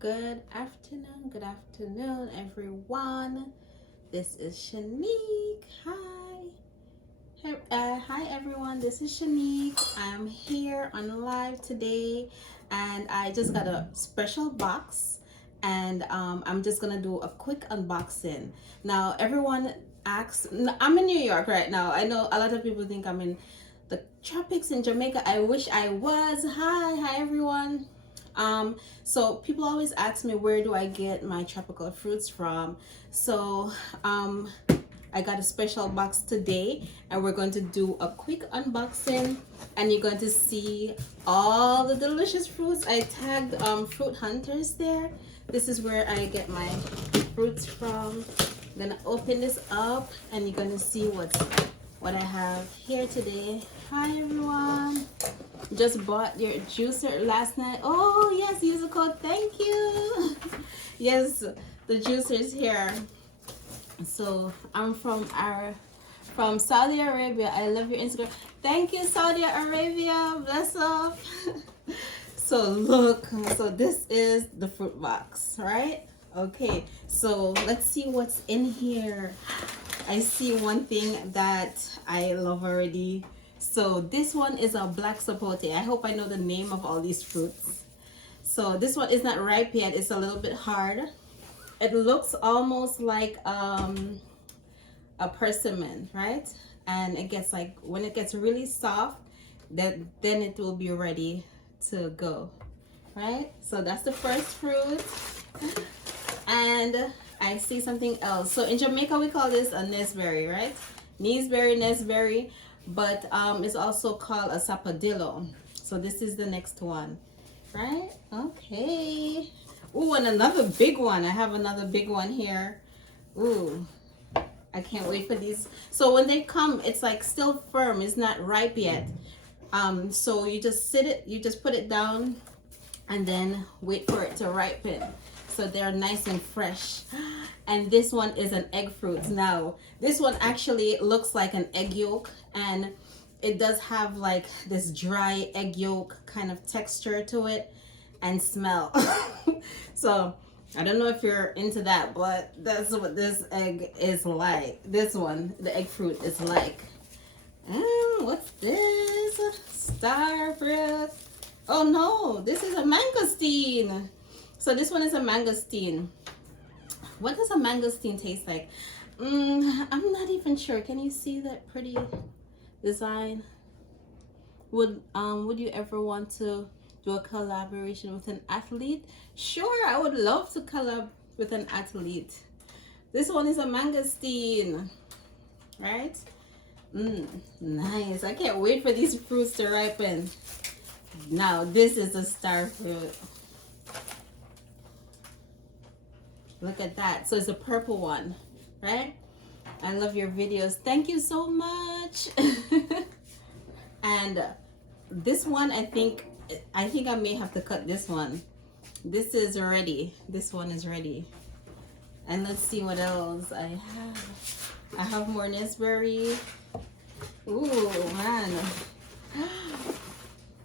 Good afternoon, everyone. This is Shanique. Hi, everyone. This is Shanique. I'm here on live today, and I just got a special box, and I'm just gonna do a quick unboxing. Now, everyone asks. I'm in New York right now. I know a lot of people think I'm in the tropics in Jamaica. I wish I was. Hi, everyone. So people always ask me, where do I get my tropical fruits from? So I got a special box today, and we're going to do a quick unboxing, and you're going to see all the delicious fruits. I tagged Fruit Hunters there. This is where I get my fruits from. I'm gonna open this up, and you're gonna see what I have here today. Hi, everyone. Just bought your juicer last night. Oh yes, use the code. Thank you. Yes, the juicer is here. So I'm from Saudi Arabia. I love your Instagram. Thank you, Saudi Arabia. Bless up. So look, so this is the fruit box, right? Okay, so let's see what's in here. I see one thing that I love already. So this one is a black sapote. I hope I know the name of all these fruits. So this one is not ripe yet. It's a little bit hard. It looks almost like a persimmon, right? And it gets like, when it gets really soft, then it will be ready to go, right? So that's the first fruit. And I see something else. So in Jamaica we call this a Naseberry, right? Naseberry, but it's also called a Sapodilla. So this is the next one, right? Okay. Ooh, and another big one. I have another big one here. Ooh, I can't wait for these. So when they come, it's like still firm. It's not ripe yet. So you just put it down and then wait for it to ripen. So they're nice and fresh. And this one is an egg fruit. Now, this one actually looks like an egg yolk, and it does have like this dry egg yolk kind of texture to it and smell. So I don't know if you're into that, but that's what this egg is like. This one, the egg fruit, is like. What's this? Star fruit. Oh no, this is a mangosteen. So this one is a mangosteen. What does a mangosteen taste like? I'm not even sure. Can you see that pretty design? Would you ever want to do a collaboration with an athlete? Sure, I would love to collab with an athlete. This one is a mangosteen, right? Nice. I can't wait for these fruits to ripen. Now this is a star fruit. Look at that. So it's a purple one, right? I love your videos. Thank you so much. And this one, I think I may have to cut this one. This is ready. This one is ready. And let's see what else I have. I have more Naseberry. Ooh, man.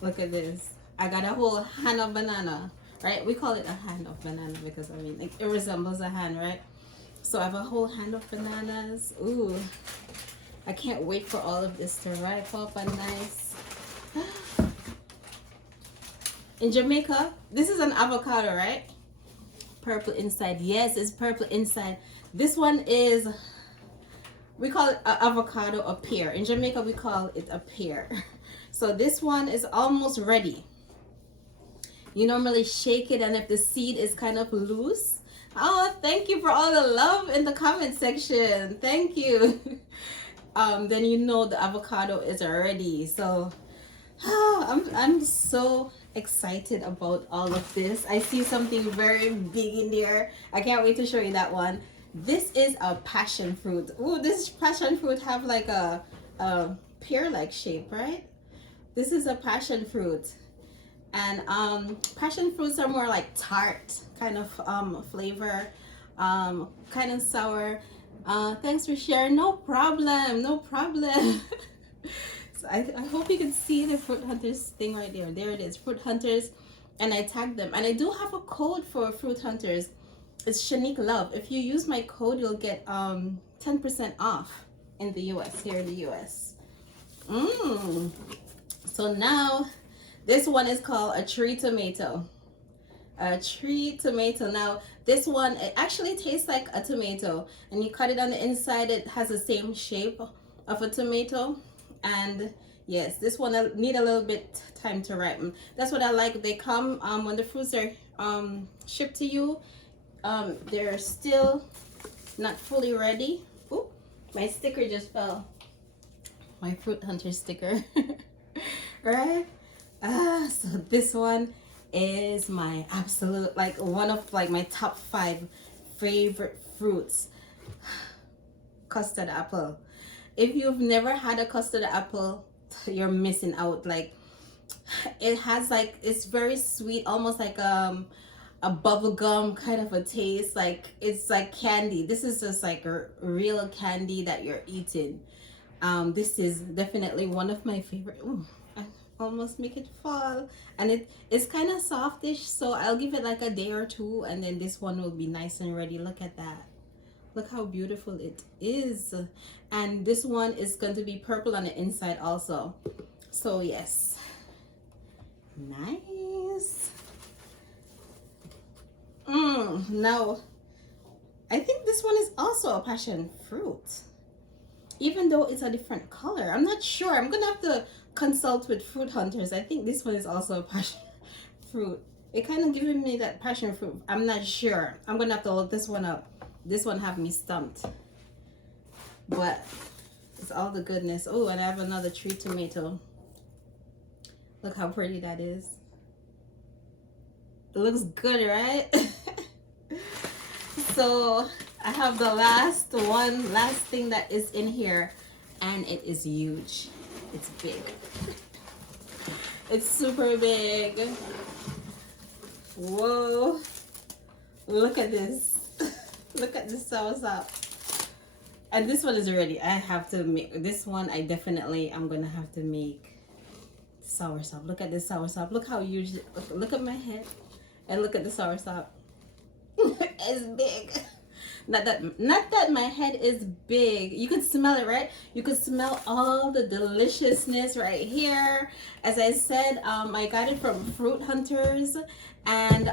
Look at this. I got a whole hand of banana. Right, we call it a hand of banana because I mean it resembles a hand, right? So I have a whole hand of bananas. Ooh, I can't wait for all of this to ripe up and nice. In Jamaica, this is an avocado, right? Purple inside. Yes, it's purple inside. This one is, we call it an avocado, a pear. In Jamaica, we call it a pear. So this one is almost ready. You normally shake it, and if the seed is kind of loose. Oh, thank you for all the love in the comment section. Thank you. Then you know the avocado is ready. So I'm so excited about all of this. I see something very big in there. I can't wait to show you that one. This is a passion fruit. Ooh, this passion fruit have like a pear-like shape, right? This is a passion fruit. And passion fruits are more like tart kind of flavor, kind of sour. Thanks for sharing. No problem. So I hope you can see the Fruit Hunters thing right there. There it is, Fruit Hunters. and I tagged them. And I do have a code for fruit hunters. It's Shanique Love. If you use my code, you'll get 10% off in the US, here in the US. So now this one is called a tree tomato. A tree tomato. Now this one, it actually tastes like a tomato, and you cut it on the inside, it has the same shape of a tomato. And yes, this one I need a little bit time to ripen. That's what I like. They come when the fruits are shipped to you, they're still not fully ready. Ooh, my sticker just fell, my fruit hunter sticker. Right. So this one is my absolute, like, one of like my top 5 favorite fruits. Custard apple. If you've never had a custard apple, you're missing out. Like, it has like, it's very sweet, almost like a bubble gum kind of a taste. Like, it's like candy. This is just like a real candy that you're eating. This is definitely one of my favorite. Ooh, I almost make it fall. And it's kind of softish, so I'll give it like a day or 2, and then this one will be nice and ready. Look at that. Look how beautiful it is. And this one is going to be purple on the inside also. So yes, nice. Now I think this one is also a passion fruit, even though it's a different color. I'm not sure. I'm gonna have to consult with fruit hunters. I think this one is also a passion fruit. It kind of giving me that passion fruit. I'm not sure. I'm gonna have to look this one up. This one have me stumped, but it's all the goodness. Oh, and I have another tree tomato. Look how pretty that is. It looks good, right? So I have the last thing that is in here, and it is huge. It's big. It's super big. Whoa, look at this. Look at this soursop. And this one is ready. I have to make this one. I'm gonna have to make soursop. Look at this soursop. Look how huge. Look at my head, and look at the soursop. It's big. Not that my head is big. You can smell it, right? You can smell all the deliciousness right here. As I said, I got it from Fruit Hunters, and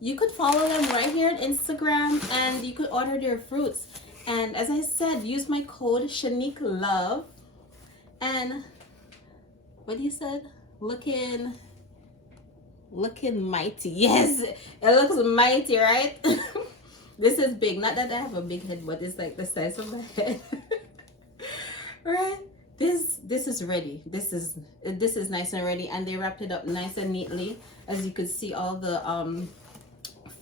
you could follow them right here on Instagram, and you could order their fruits. And as I said, use my code Shanique Love. And what you said? Looking mighty. Yes, it looks mighty, right? This is big. Not that I have a big head, but it's like the size of my head. Right? This is ready. This is nice and ready, and they wrapped it up nice and neatly. As you can see, all the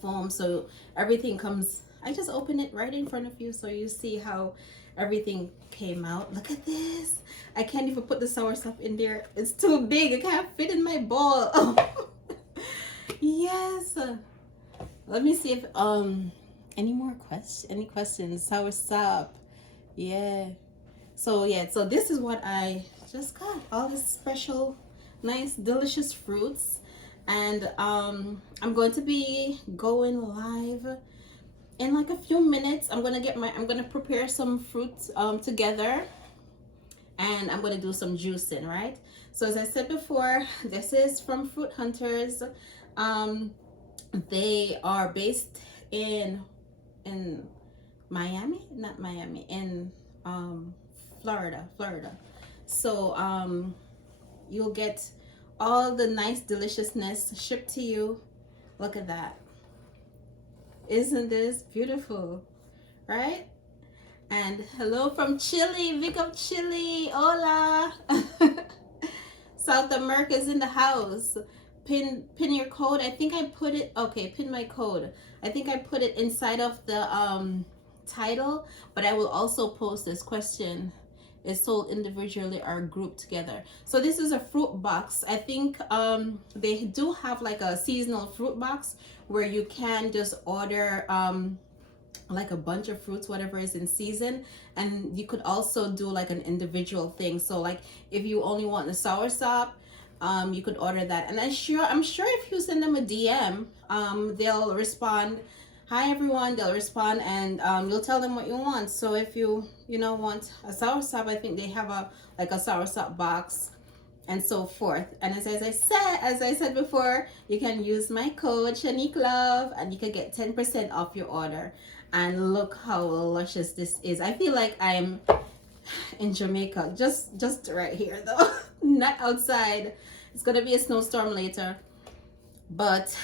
foam, so everything comes. I just open it right in front of you, so you see how everything came out. Look at this. I can't even put the soursop in there. It's too big. It can't fit in my bowl. Yes. Let me see if any questions. Soursop. Yeah. So this is what I just got. All this special, nice, delicious fruits. And I'm going to be going live in like a few minutes. I'm gonna prepare some fruits together, and I'm gonna do some juicing, right? So as I said before, this is from Fruit Hunters. They are based in Miami, not Miami, in Florida. So you'll get all the nice deliciousness shipped to you. Look at that. Isn't this beautiful, right? And hello from Chile, Vic of Chile. Hola. South America is in the house. Pin your code. I think I put it, okay, pin my code. I think I put it inside of the title, but I will also post this question. Is sold individually or grouped together. So this is a fruit box. I think they do have like a seasonal fruit box where you can just order like a bunch of fruits, whatever is in season, and you could also do like an individual thing. So like if you only want the soursop, You could order that, and I'm sure if you send them a DM, they'll respond. Hi everyone, they'll respond, and you'll tell them what you want. So if you want a soursop, I think they have a soursop box and so forth. And as I said before, you can use my code Shanique Love and you can get 10% off your order. And look how luscious this is. I feel like I'm in Jamaica, just right here though. Not outside. It's gonna be a snowstorm later, but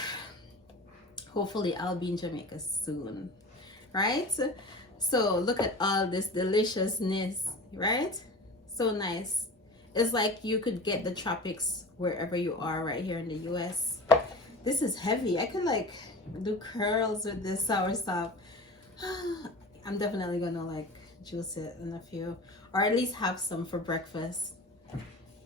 hopefully I'll be in Jamaica soon, right? So look at all this deliciousness, right? So nice. It's like you could get the tropics wherever you are right here in the US. This is heavy. I could like do curls with this soursop. I'm definitely gonna like juice it in a few, or at least have some for breakfast.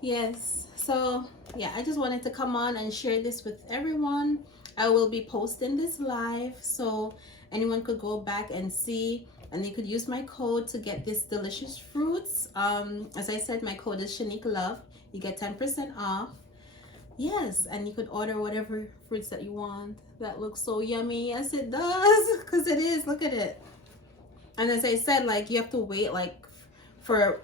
Yes, so yeah, I just wanted to come on and share this with everyone. I will be posting this live so anyone could go back and see, and they could use my code to get this delicious fruits. As I said, my code is Shanique Love. You get 10% off. Yes, and you could order whatever fruits that you want. That looks so yummy. Yes, it does, because it is. Look at it. And as I said, like, you have to wait, like, for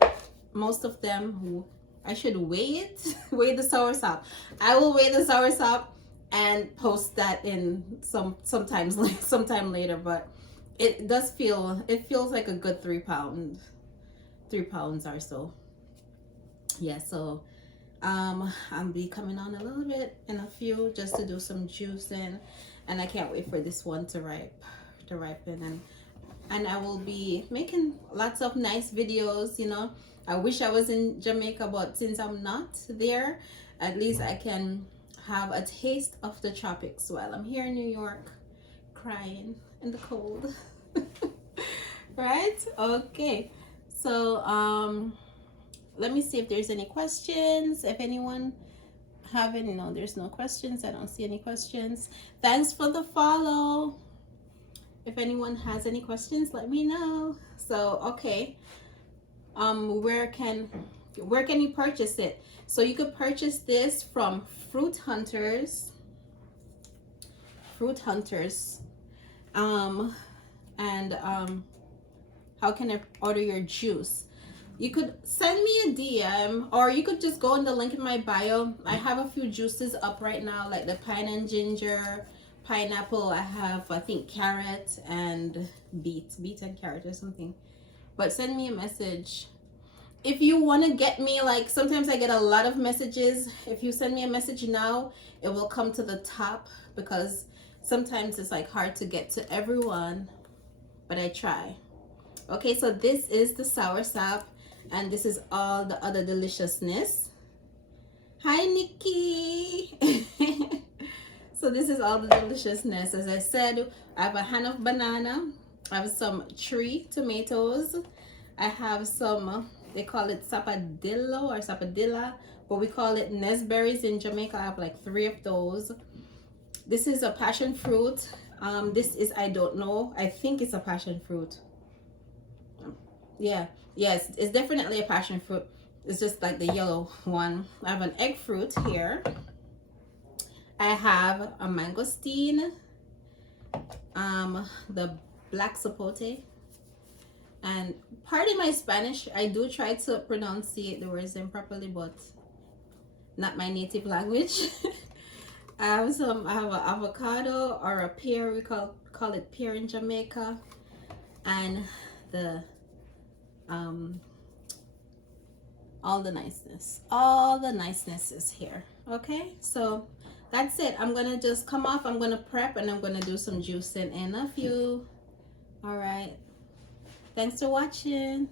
most of them. I should weigh it. Weigh the soursop. I will weigh the soursop and post that in sometime later, but it feels like a good 3 pounds or so. Yeah, so I'll be coming on a little bit in a few just to do some juicing, and I can't wait for this one to ripen, and I will be making lots of nice videos. I wish I was in Jamaica, but since I'm not there, at least I can have a taste of the tropics while I'm here in New York crying in the cold. Right? Okay, so let me see if there's any questions. If anyone have any. No, there's no questions. I don't see any questions. Thanks for the follow. If anyone has any questions, let me know. So okay, where can you purchase it? So you could purchase this from Fruit Hunters. How can I order your juice? You could send me a DM, or you could just go in the link in my bio. I have a few juices up right now, like the pine and ginger, pineapple. I have, I think, carrot and beet and carrot or something. But send me a message. If you want to get me, like, sometimes I get a lot of messages. If you send me a message now, it will come to the top, because sometimes it's like hard to get to everyone, but I try. Okay, so this is the soursop, and this is all the other deliciousness. Hi, Nikki. So this is all the deliciousness. As I said, I have a hand of banana. I have some cherry tomatoes. I have some, they call it Sapodilla or Sapodilla, but we call it Naseberries in Jamaica. I have like 3 of those. This is a passion fruit. This is, I don't know, I think it's a passion fruit. Yeah, yes, it's definitely a passion fruit. It's just like the yellow one. I have an egg fruit here. I have a mangosteen, the black sapote, and pardon my Spanish, I do try to pronunciate the words improperly, but not my native language. I have an avocado, or a pear. We call it pear in Jamaica, and the all the niceness is here. Okay, so that's it. I'm gonna just come off, I'm gonna prep, and I'm gonna do some juicing in a few. All right, thanks for watching.